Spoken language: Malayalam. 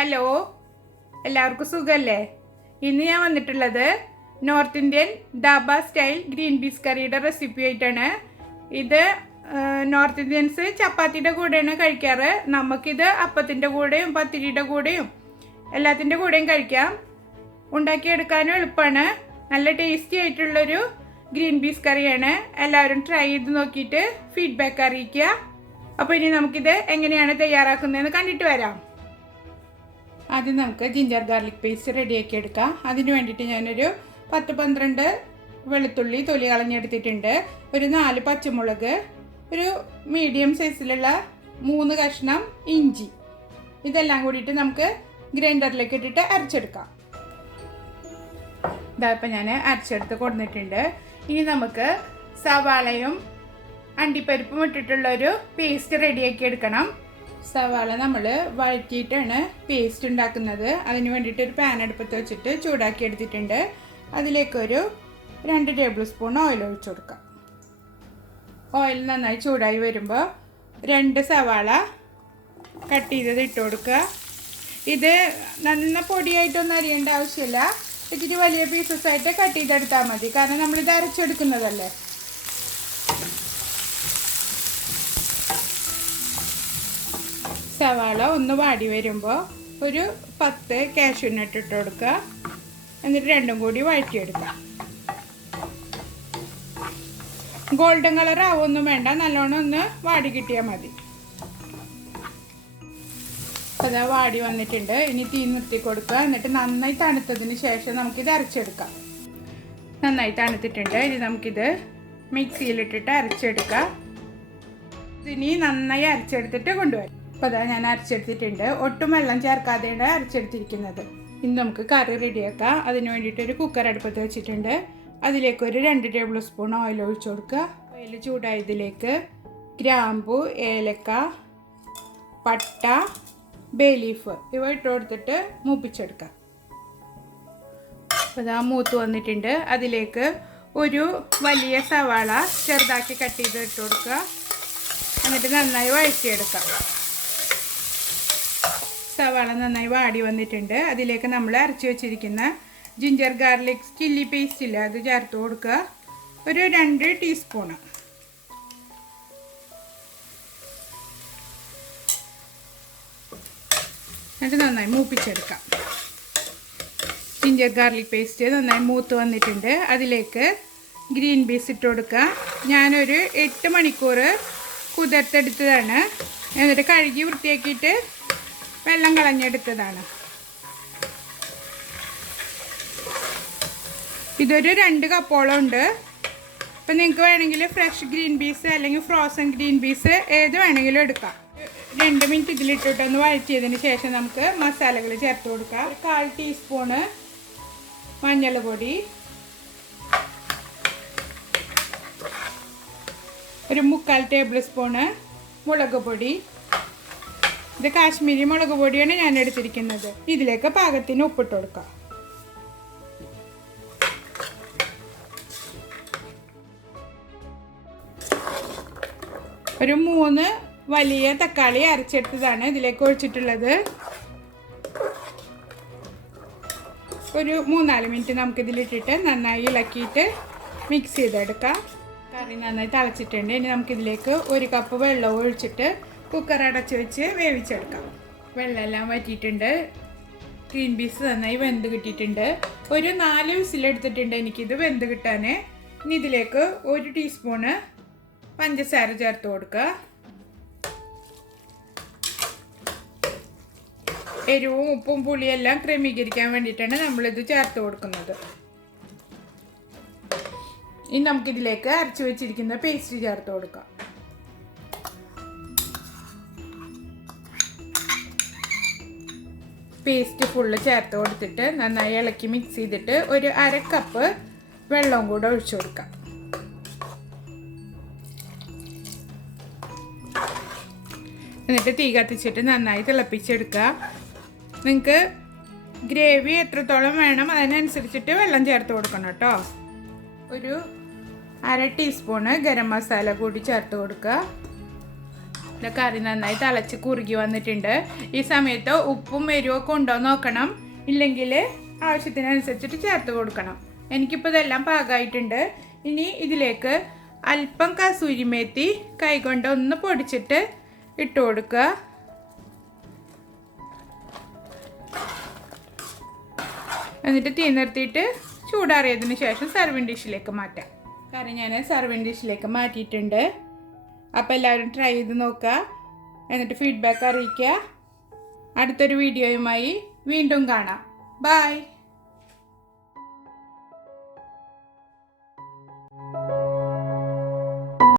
ഹലോ, എല്ലാവർക്കും സുഖമല്ലേ? ഇന്ന് ഞാൻ വന്നിട്ടുള്ളത് north Indian dhaba style green peas കറിയുടെ റെസിപ്പി ആയിട്ടാണ്. ഇത് നോർത്ത് ഇന്ത്യൻസ് ചപ്പാത്തിയുടെ കൂടെയാണ് കഴിക്കാറ്. നമുക്കിത് അപ്പത്തിൻ്റെ കൂടെയും പത്തിരിയുടെ കൂടെയും എല്ലാത്തിൻ്റെ കൂടെയും കഴിക്കാം. ഉണ്ടാക്കിയെടുക്കാനും എളുപ്പമാണ്. നല്ല ടേസ്റ്റി ആയിട്ടുള്ളൊരു ഗ്രീൻ പീസ് കറിയാണ്. എല്ലാവരും ട്രൈ ചെയ്ത് നോക്കിയിട്ട് ഫീഡ്ബാക്ക് അറിയിക്കുക. അപ്പോൾ ഇനി നമുക്കിത് എങ്ങനെയാണ് തയ്യാറാക്കുന്നതെന്ന് കണ്ടിട്ട് വരാം. ആദ്യം നമുക്ക് ജിഞ്ചർ ഗാർലിക് പേസ്റ്റ് റെഡിയാക്കി എടുക്കാം. അതിന് വേണ്ടിയിട്ട് ഞാനൊരു 10-12 വെളുത്തുള്ളി തൊലി കളഞ്ഞെടുത്തിട്ടുണ്ട്. ഒരു 4 പച്ചമുളക്, ഒരു മീഡിയം സൈസിലുള്ള 3 കഷ്ണം ഇഞ്ചി, ഇതെല്ലാം കൂടിയിട്ട് നമുക്ക് ഗ്രൈൻഡറിലേക്ക് ഇട്ടിട്ട് അരച്ചെടുക്കാം. ഇതായപ്പോൾ ഞാൻ അരച്ചെടുത്ത് കൊടുത്തിട്ടുണ്ട്. ഇനി നമുക്ക് സവാളയും അണ്ടിപ്പരിപ്പും ഇട്ടിട്ടുള്ളൊരു പേസ്റ്റ് റെഡിയാക്കി എടുക്കണം. സവാള നമ്മൾ വഴറ്റിയിട്ടാണ് പേസ്റ്റ് ഉണ്ടാക്കുന്നത്. അതിന് വേണ്ടിയിട്ട് ഒരു പാൻ അടുപ്പത്ത് വെച്ചിട്ട് ചൂടാക്കി എടുത്തിട്ടുണ്ട്. അതിലേക്കൊരു 2 ടേബിൾ സ്പൂൺ ഓയിൽ ഒഴിച്ചു കൊടുക്കാം. ഓയിൽ നന്നായി ചൂടായി വരുമ്പോൾ 2 സവാള കട്ട് ചെയ്തത് ഇട്ട് കൊടുക്കുക. ഇത് നന്ന പൊടിയായിട്ടൊന്നും അരിയേണ്ട ആവശ്യമില്ല. ഇത്തിരി വലിയ പീസസ് ആയിട്ട് കട്ട് ചെയ്തെടുത്താൽ മതി, കാരണം നമ്മളിത് അരച്ചെടുക്കുന്നതല്ലേ. സവാള ഒന്ന് വാടി വരുമ്പോൾ ഒരു 10 കാഷ്യൂനട്ട് ഇട്ട് കൊടുക്കുക. എന്നിട്ട് രണ്ടും കൂടി വഴറ്റിയെടുക്കുക. ഗോൾഡൻ കളർ ആവൊന്നും വേണ്ട, നല്ലോണം ഒന്ന് വാടി കിട്ടിയാൽ മതി. അതാ വാടി വന്നിട്ടുണ്ട്. ഇനി തീ നിർത്തി കൊടുക്കുക. എന്നിട്ട് നന്നായി തണുത്തതിന് ശേഷം നമുക്കിത് അരച്ചെടുക്കാം. നന്നായി തണുത്തിട്ടുണ്ട്. ഇനി നമുക്കിത് മിക്സിയിലിട്ടിട്ട് അരച്ചെടുക്കാം. ഇതിനി നന്നായി അരച്ചെടുത്തിട്ട് കൊണ്ടുവരാം. അപ്പോൾ അതാ ഞാൻ അരച്ചെടുത്തിട്ടുണ്ട്. ഒട്ടും വെള്ളം ചേർക്കാതെയാണ് അരച്ചെടുത്തിരിക്കുന്നത്. ഇനി നമുക്ക് കറി റെഡിയാക്കാം. അതിന് വേണ്ടിയിട്ടൊരു കുക്കർ അടുപ്പത്ത് വെച്ചിട്ടുണ്ട്. അതിലേക്ക് ഒരു 2 ടേബിൾ സ്പൂൺ ഓയിൽ ഒഴിച്ചു കൊടുക്കുക. ഓയിൽ ചൂടായതിലേക്ക് ഗ്രാമ്പു, ഏലക്ക, പട്ട, ബേ ലീഫ് ഇവ ഇട്ട് കൊടുത്തിട്ട് മൂപ്പിച്ചെടുക്കാം. അപ്പോൾ അതാ മൂത്ത് വന്നിട്ടുണ്ട്. അതിലേക്ക് ഒരു വലിയ സവാള ചെറുതാക്കി കട്ട് ചെയ്ത് ഇട്ട് കൊടുക്കുക. എന്നിട്ട് നന്നായി വഴറ്റിയെടുക്കാം. സവാള നന്നായി വാടി വന്നിട്ടുണ്ട്. അതിലേക്ക് നമ്മൾ അരച്ച് വെച്ചിരിക്കുന്ന ജിഞ്ചർ ഗാർലിക് ചില്ലി പേസ്റ്റ് ഇല്ല, അത് ചേർത്ത് കൊടുക്കുക. ഒരു 2 ടീസ്പൂണ്. എന്നിട്ട് നന്നായി മൂപ്പിച്ചെടുക്കാം. ജിഞ്ചർ ഗാർലിക് പേസ്റ്റ് നന്നായി മൂത്ത് വന്നിട്ടുണ്ട്. അതിലേക്ക് ഗ്രീൻ പീസ് ഇട്ട് കൊടുക്കുക. ഞാനൊരു 8 മണിക്കൂർ കുതിർത്തെടുത്തതാണ്. എന്നിട്ട് കഴുകി വൃത്തിയാക്കിയിട്ട് വെള്ളം കളഞ്ഞെടുത്തതാണ്. ഇതൊരു 2 കപ്പോളം ഉണ്ട്. അപ്പം നിങ്ങൾക്ക് വേണമെങ്കിൽ ഫ്രഷ് ഗ്രീൻ പീസ് അല്ലെങ്കിൽ ഫ്രോസൺ ഗ്രീൻ പീസ് ഏത് വേണമെങ്കിലും എടുക്കാം. 2 മിനിറ്റ് ഇതിലിട്ടിട്ടൊന്ന് വഴറ്റിയതിന് ശേഷം നമുക്ക് മസാലകൾ ചേർത്ത് കൊടുക്കാം. 1/4 ടീസ്പൂണ് മഞ്ഞൾ പൊടി, ഒരു 3/4 ടേബിൾ സ്പൂണ് മുളക് പൊടി. ഇത് കാശ്മീരി മുളക് പൊടിയാണ് ഞാൻ എടുത്തിരിക്കുന്നത്. ഇതിലേക്ക് പാകത്തിന് ഉപ്പിട്ട് കൊടുക്കാം. ഒരു 3 വലിയ തക്കാളി അരച്ചെടുത്തതാണ് ഇതിലേക്ക് ഒഴിച്ചിട്ടുള്ളത്. ഒരു 3-4 മിനിറ്റ് നമുക്കിതിലിട്ടിട്ട് നന്നായി ഇളക്കിയിട്ട് മിക്സ് ചെയ്തെടുക്കാം. കറി നന്നായി തിളച്ചിട്ടുണ്ട്. ഇനി നമുക്കിതിലേക്ക് 1 കപ്പ് വെള്ളം ഒഴിച്ചിട്ട് കുക്കർ അടച്ച് വെച്ച് വേവിച്ചെടുക്കാം. വെള്ളമെല്ലാം വറ്റിയിട്ടുണ്ട്. ഗ്രീൻ പീസ് നന്നായി വെന്ത് കിട്ടിയിട്ടുണ്ട്. ഒരു 4 വിസിലെടുത്തിട്ടുണ്ട് എനിക്കിത് വെന്ത് കിട്ടാൻ. ഇനി ഇതിലേക്ക് 1 ടീസ്പൂണ് പഞ്ചസാര ചേർത്ത് കൊടുക്കുക. എരിവും ഉപ്പും പുളിയെല്ലാം ക്രമീകരിക്കാൻ വേണ്ടിയിട്ടാണ് നമ്മളിത് ചേർത്ത് കൊടുക്കുന്നത്. ഇനി നമുക്കിതിലേക്ക് അരച്ച് വെച്ചിരിക്കുന്ന പേസ്റ്റ് ചേർത്ത് കൊടുക്കാം. പേസ്റ്റ് ഫുള്ള് ചേർത്ത് കൊടുത്തിട്ട് നന്നായി ഇളക്കി മിക്സ് ചെയ്തിട്ട് ഒരു 1/2 കപ്പ് വെള്ളവും കൂടെ ഒഴിച്ചു കൊടുക്കാം. എന്നിട്ട് തീ കത്തിച്ചിട്ട് നന്നായി തിളപ്പിച്ചെടുക്കുക. നിങ്ങൾക്ക് ഗ്രേവി എത്രത്തോളം വേണം അതിനനുസരിച്ചിട്ട് വെള്ളം ചേർത്ത് കൊടുക്കണം കേട്ടോ. ഒരു 1/2 ടീസ്പൂണ് ഗരം മസാല കൂടി ചേർത്ത് കൊടുക്കുക. കറി നന്നായി തിളച്ച് കുറുകി വന്നിട്ടുണ്ട്. ഈ സമയത്ത് ഉപ്പും എരിവൊക്കെ ഉണ്ടോ നോക്കണം. ഇല്ലെങ്കിൽ ആവശ്യത്തിനനുസരിച്ചിട്ട് ചേർത്ത് കൊടുക്കണം. എനിക്കിപ്പോൾ ഇതെല്ലാം പാകമായിട്ടുണ്ട്. ഇനി ഇതിലേക്ക് അല്പം കസൂരി മേത്തി കൈകൊണ്ട് ഒന്ന് പൊടിച്ചിട്ട് ഇട്ട് കൊടുക്കുക. എന്നിട്ട് തീ നിർത്തിയിട്ട് ചൂടാറിയതിന് ശേഷം സർവിങ് ഡിഷിലേക്ക് മാറ്റാം. കറി ഞാൻ സർവിങ് ഡിഷിലേക്ക് മാറ്റിയിട്ടുണ്ട്. അപ്പോൾ എല്ലാവരും ട്രൈ ചെയ്ത് നോക്കുക. എന്നിട്ട് ഫീഡ്ബാക്ക് അറിയിക്കുക. അടുത്തൊരു വീഡിയോയുമായി വീണ്ടും കാണാം. ബൈ.